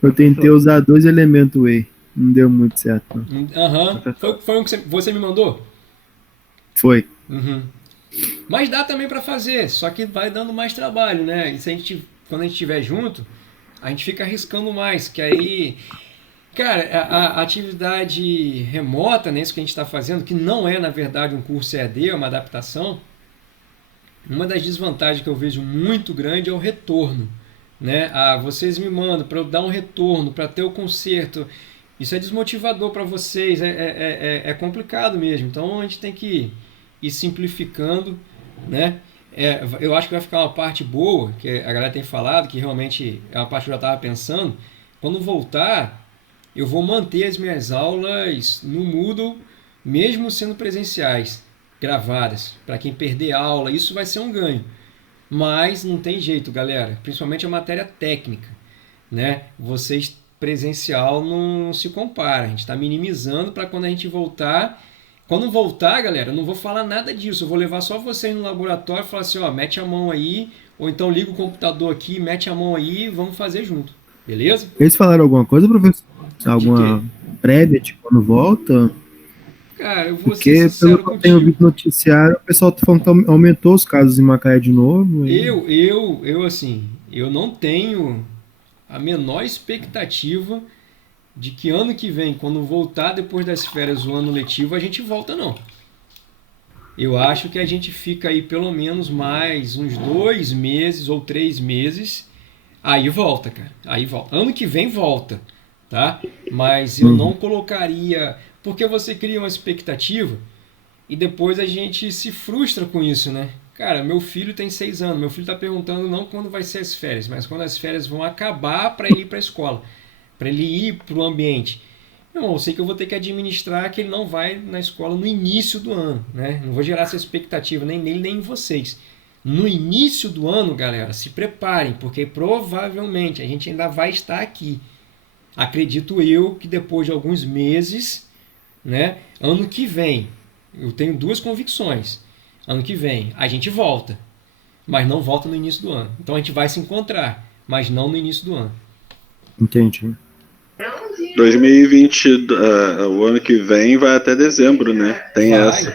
Eu tentei usar 2 elementos E. Não deu muito certo. Aham. Foi um que você me mandou? Foi. Uhum. Mas dá também para fazer, só que vai dando mais trabalho, né? E quando a gente estiver junto, a gente fica arriscando mais, que aí... Cara, a atividade remota, né, isso que a gente está fazendo, que não é, na verdade, um curso EAD, é uma adaptação, uma das desvantagens que eu vejo muito grande é o retorno, né? Vocês me mandam para eu dar um retorno, para ter o conserto. Isso é desmotivador para vocês, é complicado mesmo. Então a gente tem que ir simplificando, né? Eu acho que vai ficar uma parte boa, que a galera tem falado, que realmente é uma parte que eu já estava pensando. Quando voltar, eu vou manter as minhas aulas no Moodle, mesmo sendo presenciais, gravadas, para quem perder aula. Isso vai ser um ganho. Mas não tem jeito, galera. Principalmente a matéria técnica, né? Vocês presencial não se compara. A gente está minimizando para quando a gente voltar Quando voltar, galera, eu não vou falar nada disso. Eu vou levar só vocês no laboratório e falar assim, ó, mete a mão aí, ou então liga o computador aqui, mete a mão aí e vamos fazer junto. Beleza? Eles falaram alguma coisa, professor? De Alguma prévia de quando volta? Cara, eu vou ser Porque, pelo sincero que eu tenho contigo. ouvido no noticiário, o pessoal tá falando que aumentou os casos em Macaé de novo. Eu não tenho a menor expectativa de que ano que vem, quando voltar depois das férias o ano letivo, a gente volta, não. Eu acho que a gente fica aí pelo menos mais uns 2 meses ou 3 meses, aí volta, cara. Aí volta. Ano que vem volta, tá? Mas eu não colocaria... Porque você cria uma expectativa e depois a gente se frustra com isso, né? Cara, meu filho tem 6 anos, meu filho está perguntando não quando vai ser as férias, mas quando as férias vão acabar para ele ir para a escola, para ele ir para o ambiente. Eu sei que eu vou ter que administrar que ele não vai na escola no início do ano, né? Não vou gerar essa expectativa nem nele nem em vocês. No início do ano, galera, se preparem, porque provavelmente a gente ainda vai estar aqui. Acredito eu que depois de alguns meses, né? Ano que vem, eu tenho 2 convicções. Ano que vem a gente volta, mas não volta no início do ano. Então a gente vai se encontrar, mas não no início do ano. Entendi. 2020, o ano que vem vai até dezembro, né? Tem essa.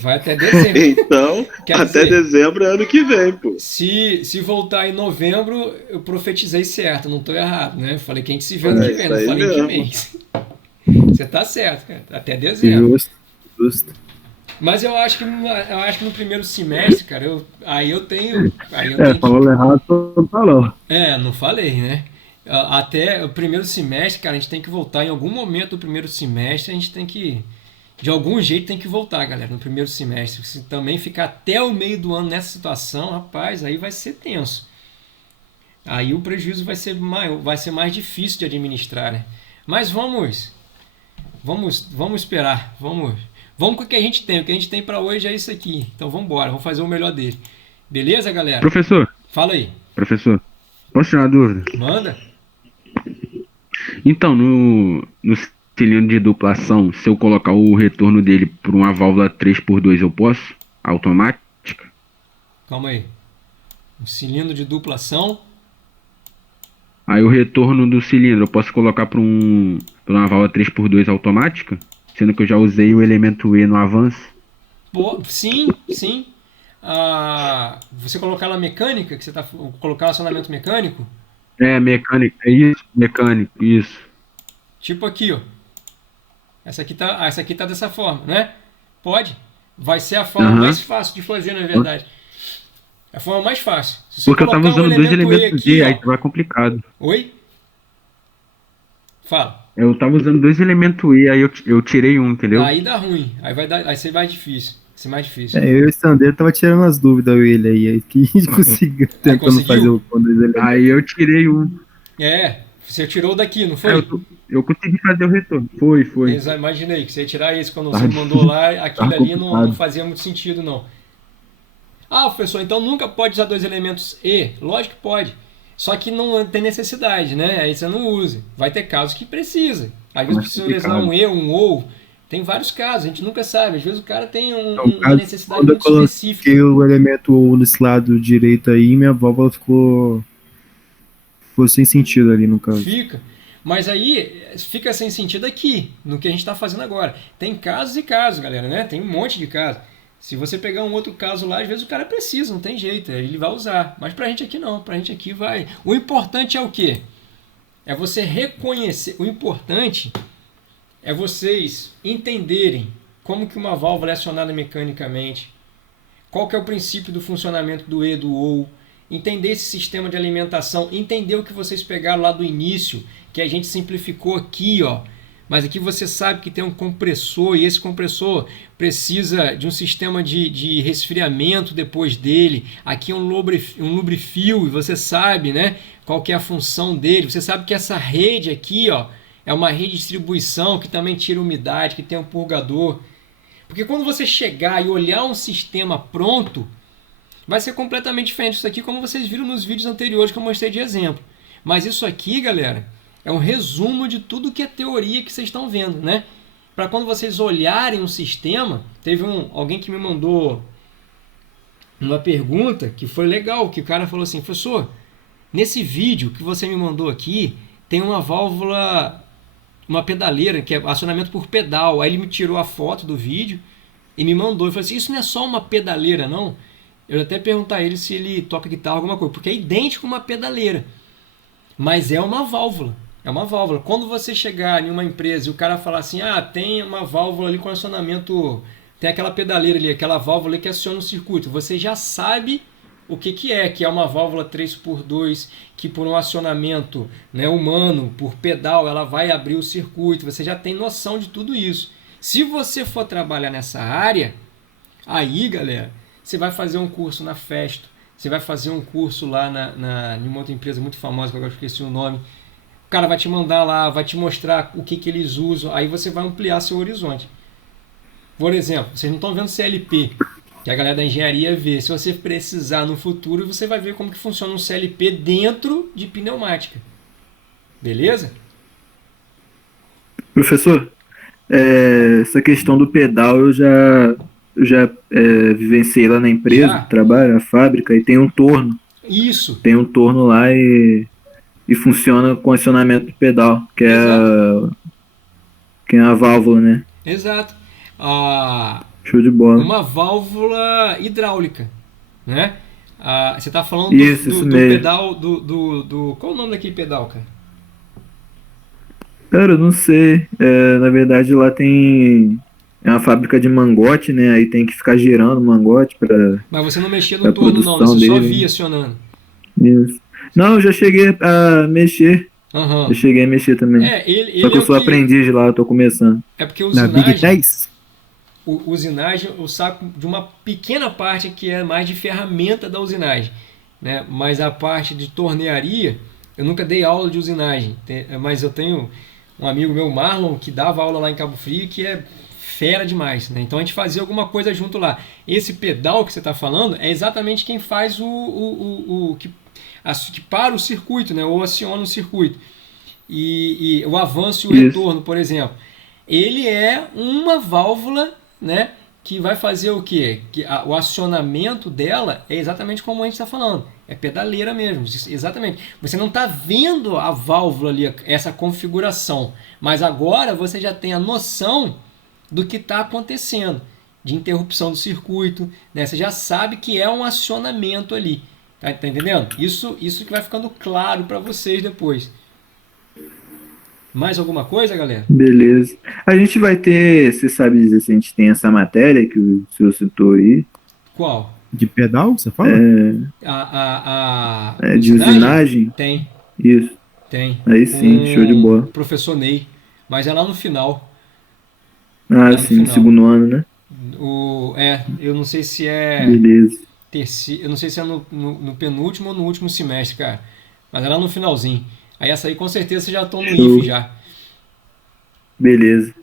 Vai até dezembro. Então, Quer até dizer, dezembro é ano que vem, pô. se voltar em novembro, eu profetizei certo, não estou errado, né? Falei que a gente se vê ano que vem, isso não aí falei que mesmo. mês. Você tá certo, cara. Até dezembro. Justo. Mas eu acho que no primeiro semestre, cara, eu tenho Falou errado, não falou. não falei, né? Até o primeiro semestre, cara, a gente tem que voltar. Em algum momento do primeiro semestre, a gente tem que, de algum jeito, tem que voltar, galera, no primeiro semestre. Se também ficar até o meio do ano nessa situação, rapaz, aí vai ser tenso. Aí o prejuízo vai ser maior, vai ser mais difícil de administrar, né? Mas vamos esperar, vamos com o que a gente tem. O que a gente tem para hoje é isso aqui. Então vamos embora, vamos fazer o melhor dele. Beleza, galera? Professor, Fala aí. posso tirar uma dúvida? Manda. Então, no cilindro de duplação, se eu colocar o retorno dele por uma válvula 3x2, eu posso? Automática? Calma aí. Um cilindro de duplação. Aí o retorno do cilindro eu posso colocar por uma válvula 3x2 automática? Sendo que eu já usei o elemento E no avanço. Sim. Você colocar ela mecânica, que você tá colocar acionamento mecânico, É, mecânico, mecânico, isso. tipo aqui, ó. Essa aqui tá dessa forma, né? Pode. Vai ser a forma mais fácil de fazer, na verdade. É a forma mais fácil. Se você Porque eu tava colocar um usando 2 elemento E elementos aqui, D, ó. aí tava complicado. Oi? Fala. Eu tava usando 2 elementos E, aí eu tirei um, entendeu? Aí dá ruim. Aí você vai difícil. Vai ser mais difícil. Eu e o Sandeiro tava tirando as dúvidas, ele aí que a gente conseguiu tentando conseguiu? fazer o com 2 elementos. Aí eu tirei um. Você tirou daqui, não foi? Eu consegui fazer o retorno. Foi. Imaginei que você ia tirar esse quando você mandou lá, aquilo ali não fazia muito sentido, não. Ah, professor, então nunca pode usar 2 elementos E? Lógico que pode. Só que não tem necessidade, né? Aí você não usa. Vai ter casos que precisa. Às vezes precisa usar um E, um OU. Tem vários casos, a gente nunca sabe. Às vezes o cara tem uma necessidade Quando eu muito específica. coloquei o elemento OU nesse lado direito aí, minha válvula ficou sem sentido ali no caso. Fica. Mas aí fica sem sentido aqui, no que a gente está fazendo agora. Tem casos e casos, galera, né? Tem um monte de casos. Se você pegar um outro caso lá, às vezes o cara precisa, não tem jeito, ele vai usar. Mas pra gente aqui não, pra gente aqui vai. O importante é o quê? É você reconhecer. O importante é vocês entenderem como que uma válvula é acionada mecanicamente, qual que é o princípio do funcionamento do E, do OU, entender esse sistema de alimentação, entender o que vocês pegaram lá do início, que a gente simplificou aqui, ó. Mas aqui você sabe que tem um compressor e esse compressor precisa de um sistema de resfriamento depois dele. Aqui é um lubrifio e você sabe, né, qual que é a função dele. Você sabe que essa rede aqui, ó, é uma rede de distribuição que também tira umidade, que tem um purgador. Porque quando você chegar e olhar um sistema pronto, vai ser completamente diferente disso aqui, como vocês viram nos vídeos anteriores que eu mostrei de exemplo. Mas isso aqui, galera, é um resumo de tudo que é teoria que vocês estão vendo, né? para quando vocês olharem o sistema, teve alguém que me mandou uma pergunta que foi legal, que o cara falou assim, professor, nesse vídeo que você me mandou aqui, tem uma válvula, uma pedaleira, que é acionamento por pedal. Aí ele me tirou a foto do vídeo e me mandou. Eu falei assim, isso não é só uma pedaleira, não? Eu até perguntar a ele se ele toca guitarra, alguma coisa, porque é idêntico a uma pedaleira. Mas é uma válvula. É uma válvula. Quando você chegar em uma empresa e o cara falar assim, tem uma válvula ali com acionamento, tem aquela pedaleira ali, aquela válvula ali que aciona o circuito, você já sabe o que é uma válvula 3x2, que por um acionamento, né, humano, por pedal, ela vai abrir o circuito, você já tem noção de tudo isso. Se você for trabalhar nessa área, aí, galera, você vai fazer um curso na Festo, você vai fazer um curso lá em uma outra empresa muito famosa, que agora eu esqueci o nome, o cara vai te mandar lá, vai te mostrar o que eles usam, aí você vai ampliar seu horizonte. Por exemplo, vocês não estão vendo CLP, que a galera da engenharia vê. Se você precisar no futuro, você vai ver como que funciona um CLP dentro de pneumática. Beleza? Professor, essa questão do pedal eu já vivenciei lá na empresa, trabalho, na fábrica, e tem um torno. Isso. Tem um torno lá e funciona com acionamento do pedal, que é a válvula, né? Exato. Show de bola. Uma válvula hidráulica, né? Você está falando do pedal qual é o nome daquele pedal, cara? Cara, eu não sei. Na verdade lá é uma fábrica de mangote, né? Aí tem que ficar girando o mangote para. Mas você não mexia no torno não, você só via acionando. Isso. Não, eu já cheguei a mexer. Uhum. Eu cheguei a mexer também. Só que eu sou aprendiz lá, eu tô começando. É porque na Big 10? Usinagem, eu saco de uma pequena parte que é mais de ferramenta da usinagem, né? Mas a parte de tornearia, eu nunca dei aula de usinagem, mas eu tenho um amigo meu, Marlon, que dava aula lá em Cabo Frio, que é fera demais, né? Então a gente fazia alguma coisa junto lá. Esse pedal que você está falando é exatamente quem faz que para o circuito, né? Ou aciona o circuito. E o avanço e o retorno, por exemplo. Ele é uma válvula, né, que vai fazer o quê? O acionamento dela é exatamente como a gente está falando. É pedaleira mesmo, exatamente. Você não está vendo a válvula ali, essa configuração. Mas agora você já tem a noção do que está acontecendo. De interrupção do circuito, né? Você já sabe que é um acionamento ali. Tá entendendo? Isso que vai ficando claro para vocês depois. Mais alguma coisa, galera? Beleza. A gente vai ter, você sabe dizer se a gente tem essa matéria que o senhor citou aí? Qual? De pedal, você fala? De usinagem? Tem. Isso. Tem. Aí sim, show de bola. Professor Ney. Mas é lá no final. Sim, no segundo ano, né? Eu não sei se é... Beleza. Eu não sei se é no penúltimo ou no último semestre, cara. Mas é lá no finalzinho. Aí essa aí com certeza vocês já estão no IF já. Beleza.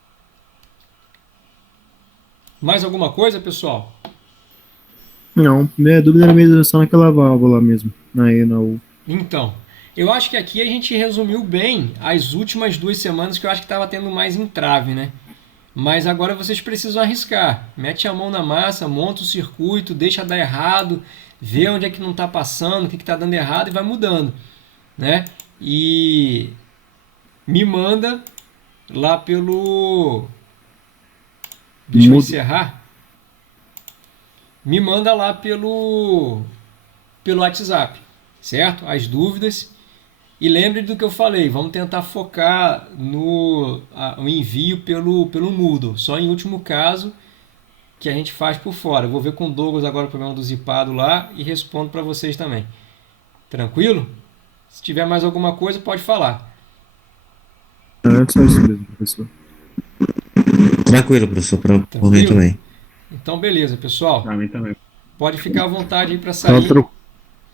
Mais alguma coisa, pessoal? Não, minha dúvida era mesmo só naquela válvula mesmo. Na U. Então, eu acho que aqui a gente resumiu bem as últimas 2 semanas que eu acho que estava tendo mais entrave, né? Mas agora vocês precisam arriscar. Mete a mão na massa, monta o circuito, deixa dar errado, vê onde é que não está passando, o que está dando errado e vai mudando, né? E me manda lá pelo... Deixa eu encerrar. Me manda lá pelo WhatsApp, certo? As dúvidas. E lembre do que eu falei, vamos tentar focar no envio pelo Moodle. Só em último caso que a gente faz por fora. Eu vou ver com o Douglas agora o problema do zipado lá e respondo para vocês também. Tranquilo? Se tiver mais alguma coisa, pode falar. Só isso mesmo, professor. Tranquilo, professor, por mim também. Então, beleza, pessoal. Pra mim também. Pode ficar à vontade aí para sair.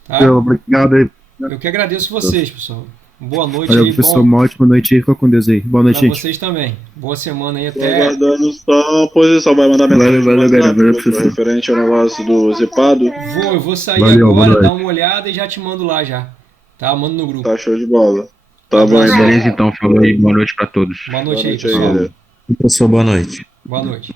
Tá? Obrigado aí. Eu que agradeço vocês, pessoal. Boa noite. Valeu, professor. Uma ótima noite aí. Fica com Deus aí. Boa noite, pra gente. vocês também. Boa semana aí Tô até. aguardando só a posição. Vai mandar mensagem Valeu, professor. referente ao negócio do zipado. Eu vou sair agora, dar uma olhada e já te mando lá já. Tá? Mando no grupo. Tá show de bola. Tá bom, então. Beleza, então. Falou aí. Boa noite pra todos. Boa noite aí, Boa noite pessoal. aí, galera. Professor, boa noite. Boa noite.